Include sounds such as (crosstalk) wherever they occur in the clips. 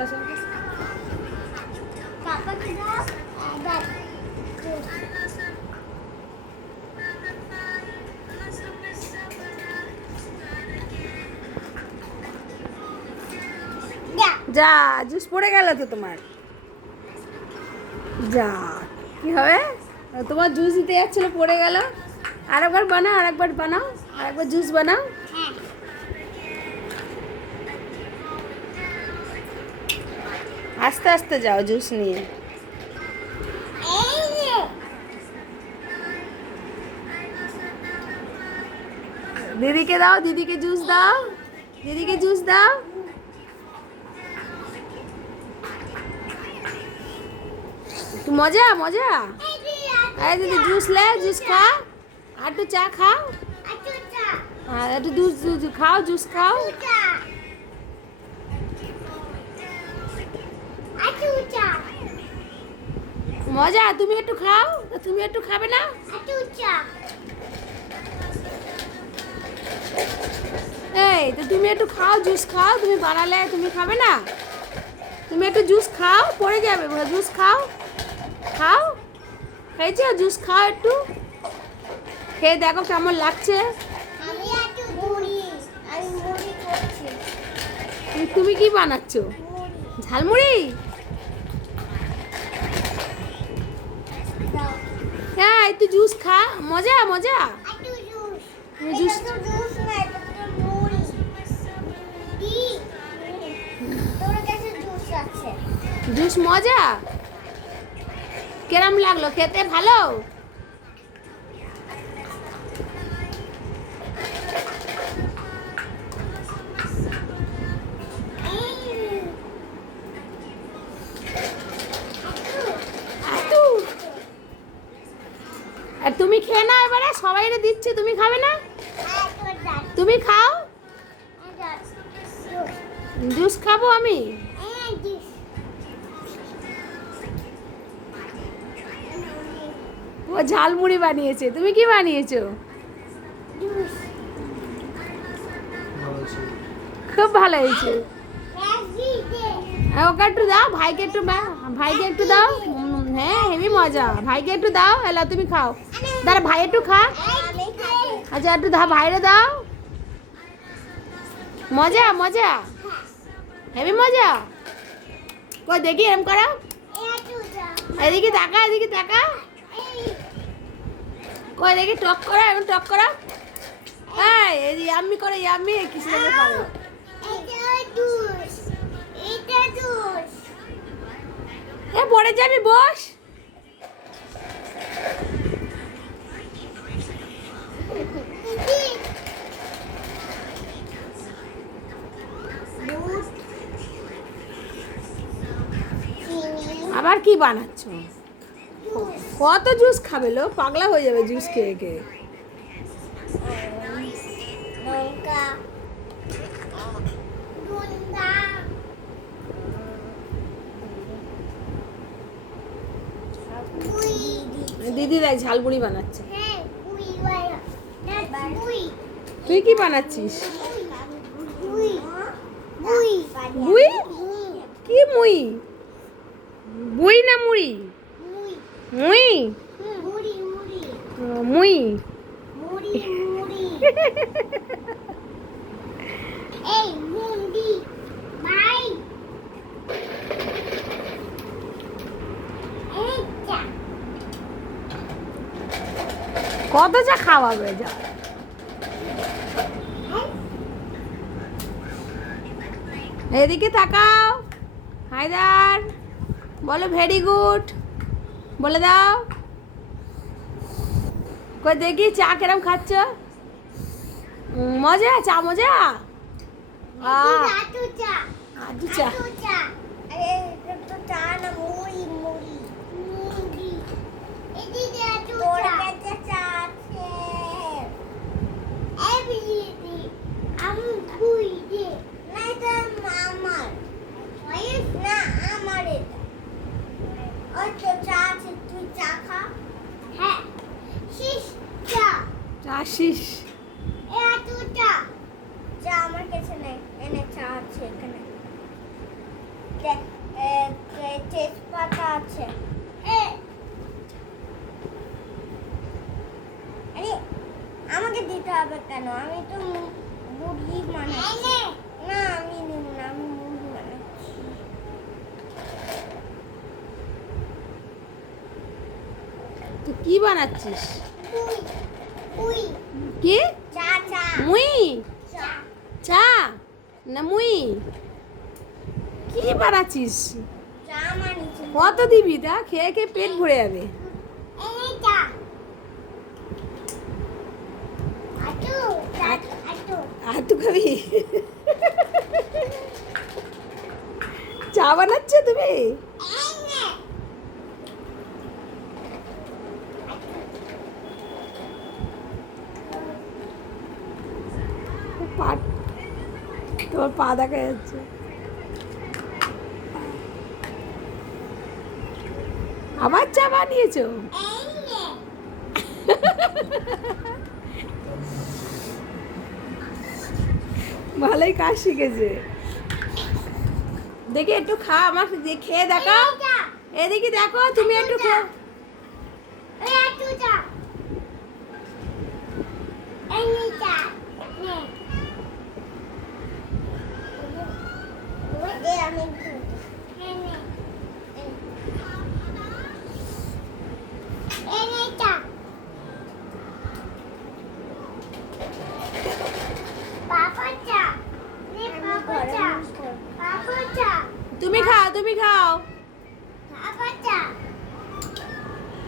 যা যা জুস পড়ে গেল তো তোমার। যা কি হবে? তোমার জুস দিতে যাচ্ছিল পড়ে গেল। আরেকবার বানাও আরেকবার বানাও আরেকবার জুস বানাও। আস্তে আস্তে যাও জুস নিয়ে এই যে দিদিকে দাও দিদিকে জুস দাও দিদিকে জুস দাও একটু মজা মজা এই যে আরে দিদি জুস লে জুস খা আর একটু চা খাও আচুচা আর একটু জুস জুস খাও জুস খাও মজা তুমি একটু খাও তুমি একটু খাবে না? এই তো তুমি একটু খাও জুস খাও তুমি বানালে তুমি খাবে না? তুমি একটু জুস খাও পড়ে যাবে জুস খাও খাও খেয়েছো? জুস খাও একটু। খেয়ে দেখো কেমন লাগছে। তুমি কি বানাচ্ছ? ঝালমুড়ি দাও হ্যাঁ একটু জুস খা। মজা মজা। জুস জুস মজা। কেরম লাগল? খেতে ভালো? এবারে দিচ্ছে তুমি খাবে না? তুমি খাও। জুস খাব আমি? ও ঝালমুড়ি বানিয়েছে তুমি কি বানিয়েছো? খুব ভালো হয়েছে। হ্যাঁ, ওকে একটু দাও ভাইকে একটু ভাইকে একটু দাও। হ্যাঁ হেভি মজা। ভাইকে একটু দাও, এলা তুমি খাও। দাঁড়া, ভাই একটু খা। আচ্ছা একটু ভাইরে দাও। মজা মজা। হেভি মজা। কই, দেখি, এরম করো। এদিকে তাকা এদিকে তাকা। কই, দেখি, টক করো এরকম টক করো। হ্যাঁ এই ইয়াম্মি করে, ইয়াম্মি কিছু করো? এ, পড়ে যাবি, বস। আবার কি বানাচ্ছ? কত জুস খাবে লো পাগলা হয়ে যাবে জুস খেয়ে খেয়ে। দেখ ঝালমুড়ি বানাচ্ছে। হ্যাঁ বুই তুই কি বানাচ্ছিস? বুই? কি মুই? বুই না মুড়ি? মুই। মুই? (laughs) এই মুন্ডি বাই এই চা কত চা খাওয়াবে যা এদিকে তাকাও। হায়দার বলো ভেরি গুড বলে দাও। কই দেখি চা কেরম খাচ্ছ? মজা? চা মজা? আটু চা। আজু চা আটু চা আরে এটা তো চা না মুড়ি মুড়ি মুড়ি এদিকে আটু চা তোর কাছে চা আছে এই বিলি আমি বুই দে না এটা আমার হয়েস না আমার এটা ওই তো চা আছে তুই চা খা হ্যাঁ শিস চা চা শিস এ আটু চা চা আমার কাছে নেই এনে চা আছে এখানে দেখ আমাকে দিতে হবে কেন আমি তো মু- মুরগি বানাচ্ছি না আমি নেব না আমি মুরগি বানাচ্ছি তুই কি বানাচ্ছিস? কি? মুই? চা। না মুই? কি বানাচ্ছিস? কত দিবি তা? খেয়ে খেয়ে পেট ভরে যাবে। আটু খাবি? চা বানাচ্ছ তুমি এই নে পা তোমার পা দেখা যাচ্ছে। আবার চা বানিয়েছো? ভালোই কাজ শিখেছে। দেখি একটু খা আমার যে খেয়ে চা এদিকে দেখো তুমি একটু খা এই আটু চা এই নে চা নে দে আমি একটু এই নে এই নে চা পাপা চা নে পাপা চা পাপা চা তুমি খাও তুমি খাও পাপা চা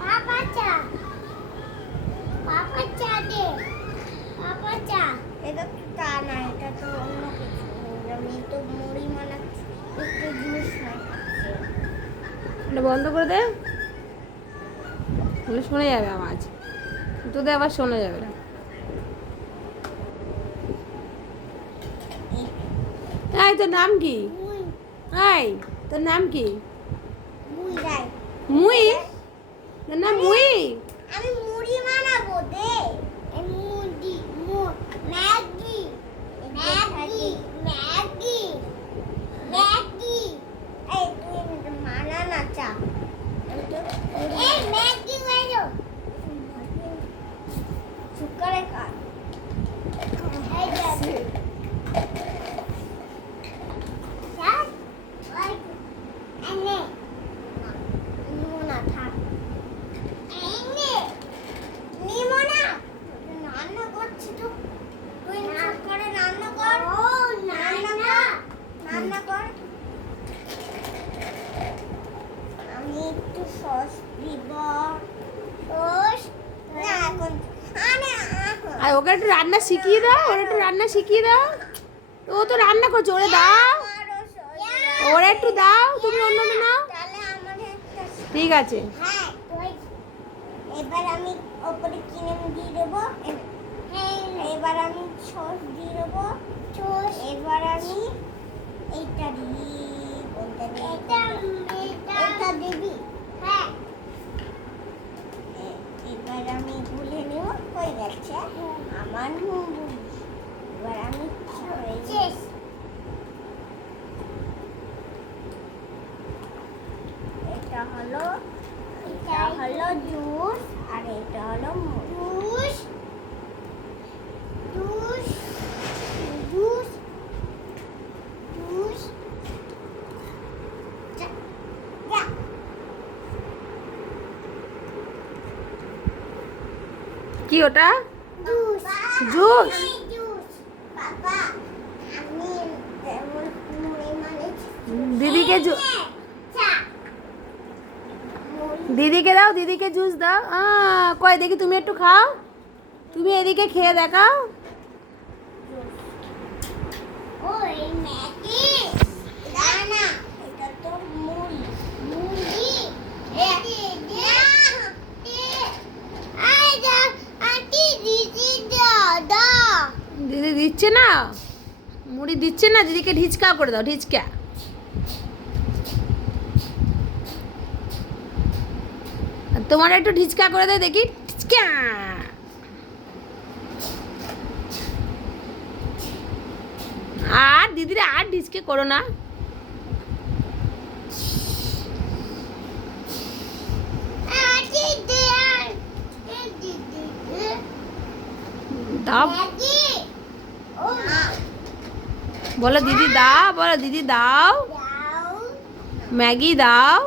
পাপা চা পাপা চা দে পাপা চা এটা তো চা না এটা তো অন্য কিছু আমি তো মুড়ি বানাচ্ছি একটু জুস বানাচ্ছি এটা বন্ধ করে দে তাহলে শোনা যাবে আওয়াজ তোদের আবার শোনা যাবে না। তোর নাম কি? এই, তোর নাম কি? মুই? তোর নাম মুই? আমি মুড়ি বানাবো, দে। মুড়ি মেরো শুকরে কাট এই যাবে চা ওই এনে না থাক এই নে নিমো না রান্না করছি তো তুই চুপ করে রান্না কর ও রান্না কর রান্না কর আমি একটু সস দিব সস না এখন আরে এখন আর ওকে একটু রান্না শিখিয়ে দাও ওর একটু রান্না শিখিয়ে দাও। ও তো রান্না করছে ওরে দাও। ওরা একটু দাও তুমি অন্য নাও। ঠিক আছে। হ্যাঁ এবার আমি ওপরে কিনে দিয়ে দেবো হ্যাঁ এবার আমি সস দিয়ে দেবো সস এবার আমি এইটা দিই কোনটা দিই এটা। এটা দিবি? হ্যাঁ। এবার আমি গুলে নেব হয়ে গেছে। আমার এবার আমি এটা হলো এটা হলো জুস আর এটা হলো জুস জুস জুস জুস যা- যা। কি ওটা? জুস। মানে দিদিকে দিদিকে দাও দিদিকে জুস দাও। কই দেখি তুমি একটু খাও। তুমি এদিকে খেয়ে দেখাও। না এটা তো মুড়ি। মুড়ি ম্যাগি না আই দা আন্টি দিদি দা দা দিদি দিচ্ছে না? মুড়ি দিচ্ছে না দিদিকে ঢিচকা করে দাও ঢিচকা। তোমার একটু ঢিচকা করে দাও দেখি। ঢিচকা। আর দিদিরা আর ঢিচকে করো না। দাও। বলো দিদি দাও বলো দিদি দাও। ম্যাগি দাও।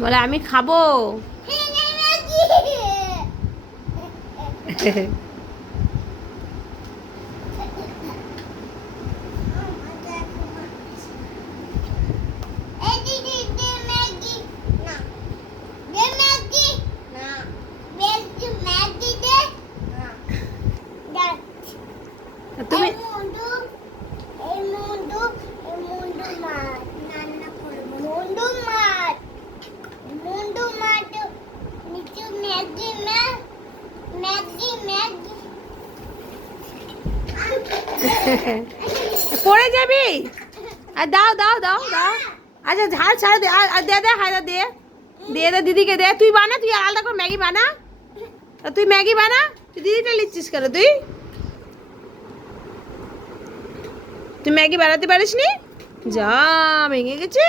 বলে আমি খাব (laughs) হ্যাঁ ম্যাগি এই দিদি দে ম্যাগি না দে ম্যাগি না ম্যাগি ম্যাগি দে না দে তুমি এই মুন্ডু এই মুন্ডু এই মুন্ডু মাছ রান্না করব মুন্ডু মাছ মুন্ডু মাছ নিচে ম্যাগি মা ম্যাগি ম্যাগি পড়ে যাবি আর দাও দাও দাও দাও আচ্ছা ঝাল ছাড় দে আর দে দে হায়দা দে। দে দে দিদিকে দে। তুই বানা তুই আলাদা করে ম্যাগি বানা। তুই ম্যাগি বানা। তুই দিদিটা লিখছিস কেন তুই? তুই ম্যাগি বানাতে পারিস নি? যা ভেঙে গেছে।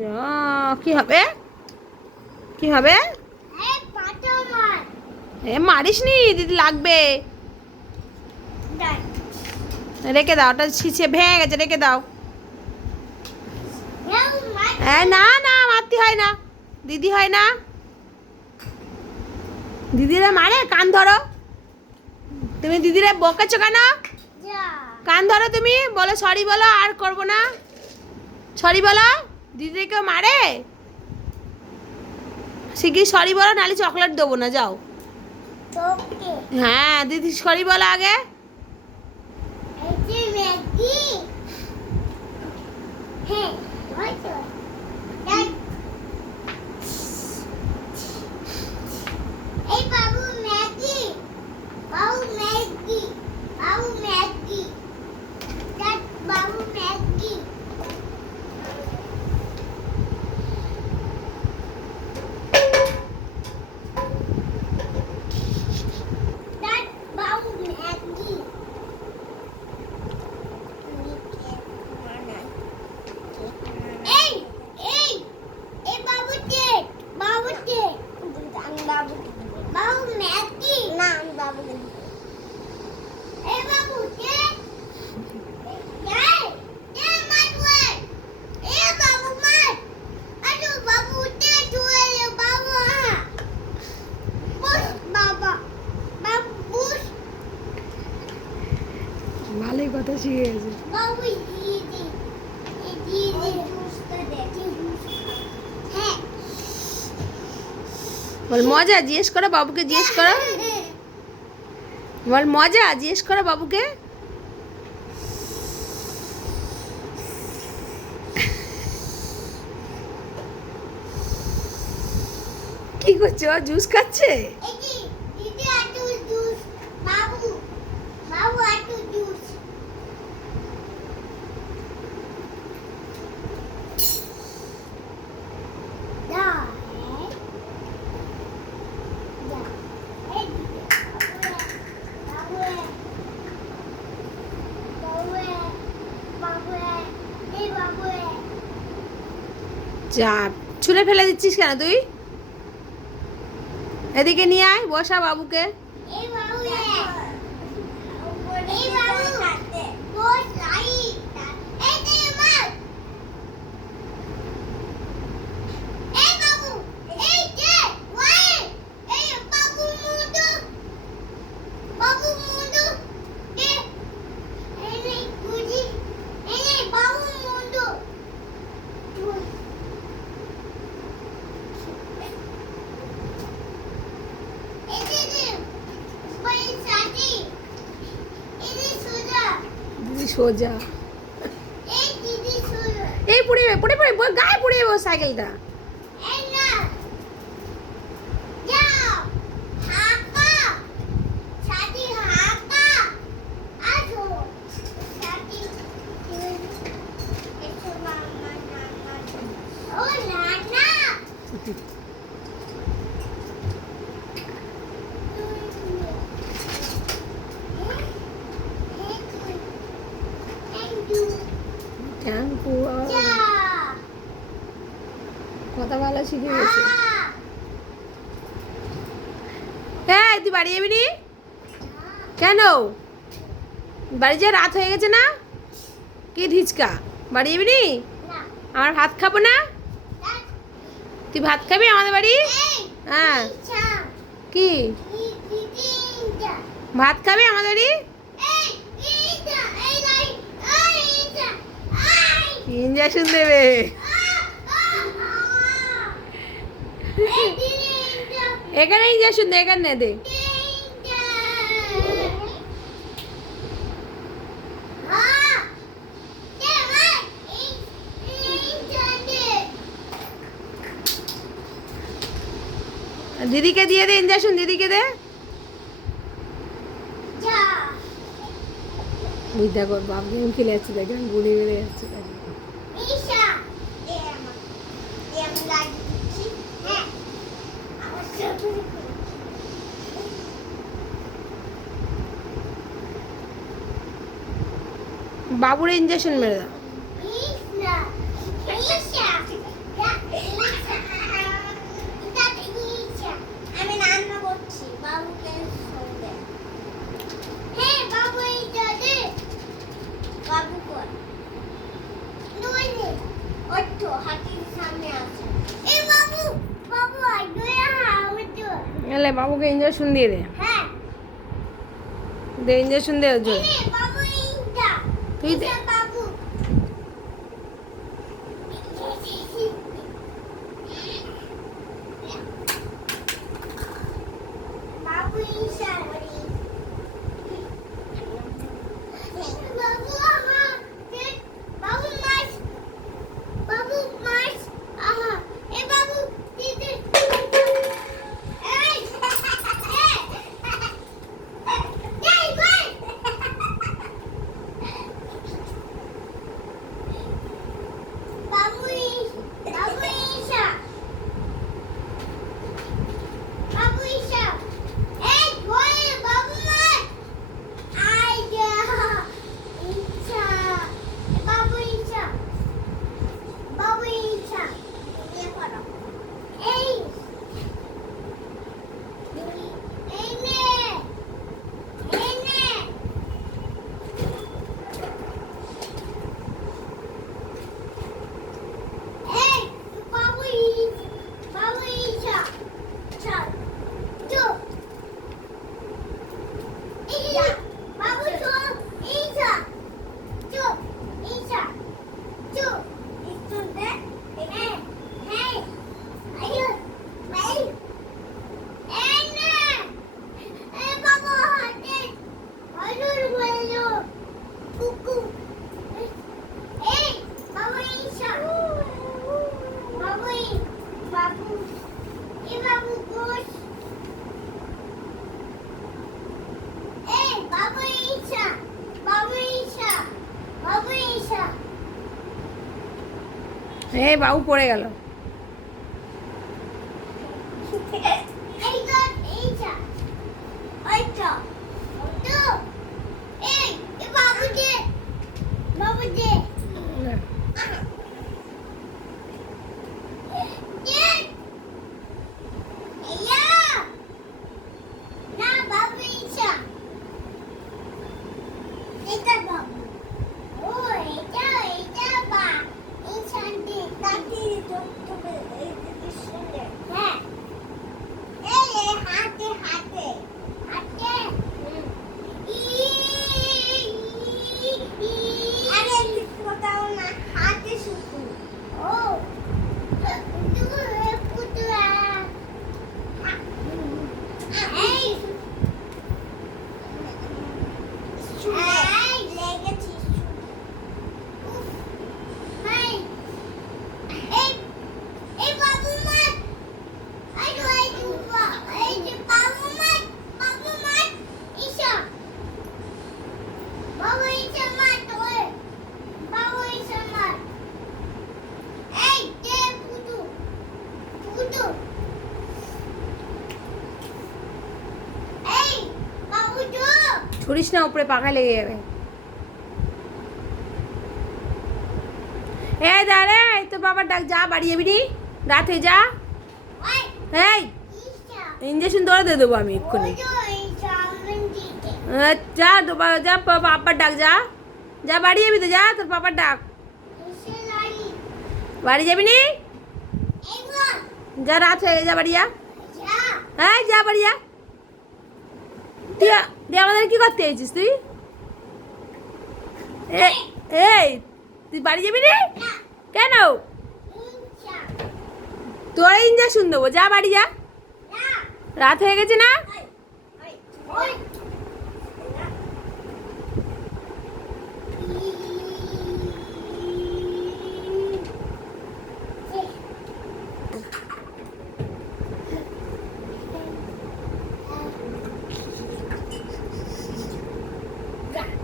যা কি হবে? কি হবে? এ মারিস নি দিদি লাগবে। রেখে দাও ওটা ছিঁচে ভেঙে গেছে রেখে দাও। না না মারতে হয় না। দিদি হয় না। দিদিরা মারে কান ধরো। তুমি দিদিরা বকেছো কেন? কান ধরো তুমি বলো সরি বলো আর করব না। সরি বলো দিদিরা কেউ মারে? শিগগির সরি বলো নাহলে চকলেট দেবো না যাও। হ্যাঁ দিদি সরি বলো আগে। হ্যাঁ ওই তো দেখ এই বাবু ম্যাগি বাবু ম্যাগি বাবু ম্যাগি দেখ বাবু ম্যাগি দেখ বাবু ম্যাগি এই এই এই বাবুকে বাবুকে আমি বাবুকে বাবু ম্যাগি না আমি বাবুকে এই বাবুকে এই এই মাটুয়ে এই বাবু মাট আরে বাবু তে তুই বাবু হ্যাঁ বুস বাবা বাবু বুস ভালোই কথা শিখে গেছে বাবু দিদি এই দিদি জুসটা দেখি হ্যাঁ বল মজা, জিজ্ঞেস করো বাবুকে, জিজ্ঞেস করো। বল, মজা, জিজ্ঞেস করো বাবুকে। কি করছ? জুস খাচ্ছে এই যে দিদি আটু জুস বাবু বাবু আটু জুস দা দা এই দিদি বাবু বাবু বাবু এই বাবু যা ছুলে ফেলে দিচ্ছিস কেন তুই? এদিকে নিয়ে আয় বসা বাবুকে। এই বাবু এই বাবু বস লাই এই যে মার এই বাবু এই যে ওয়াই এই বাবু মুন্ডু বাবু মুন্ডু এ এই নে গুজি এই নে বাবু মুন্ডু এই যে যে ওই সাজি এই যে সুজা দিদি সোজা এই পড়ে পড়ে পড়ে গায়ে পড়ে যাবে সাইকেলটা। বাড়ি যা রাত হয়ে গেছে না? কি ধিচকা? বাড়ি যাবি আমার ভাত খাব না? তুই ভাত খাবি আমাদের বাড়ি? হ্যাঁ। কি? ভাত খাবি আমাদের বাড়ি? ইঞ্জেকশন দেবে। এখানে ইঞ্জেকশন দে এখানে দে। দিদিকে দিয়ে দে ইঞ্জেকশন দিদিকে দে। কর যাচ্ছে গুলি বাবুর ইঞ্জেকশন মেরে দাও। দে বাবুকে ইঞ্জেকশন দিয়ে দে। দে ইঞ্জেকশন দে তুই এই বাবু পড়ে গেল। ના ઉપરે પાકા લઈ આવે એ દારે તો બાબા ডাক যা বাড়ি যাবি নি রাতে যা এই ইঞ্জেকশন ধরে দিয়ে দেবো আমি এক্ষুনি যা যা পাপার ডাক যা যা বাড়ি যাবি তো যা তোর পাপার ডাক বাড়ি যাবি নি যা রাত হয়ে যা বাড়ি যা হ্যাঁ যা বাড়ি যা তুই তুই আমাদের কি করতে এসেছিস তুই এই তুই বাড়ি যাবি রে কেন। তোর ইঞ্জেকশন দেবো যা বাড়ি যা রাত হয়ে গেছে। না।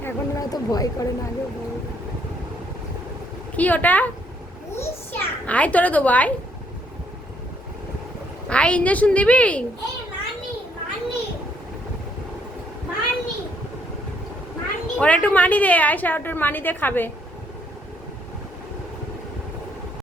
এখন ওরা তো ভয় করে না আগে ওটা আয়, তোরা দেবো, আয়। আয় ইঞ্জেকশন দিবি? ওরা একটু মানি দে, আয় ওটার মানি দে, খাবে।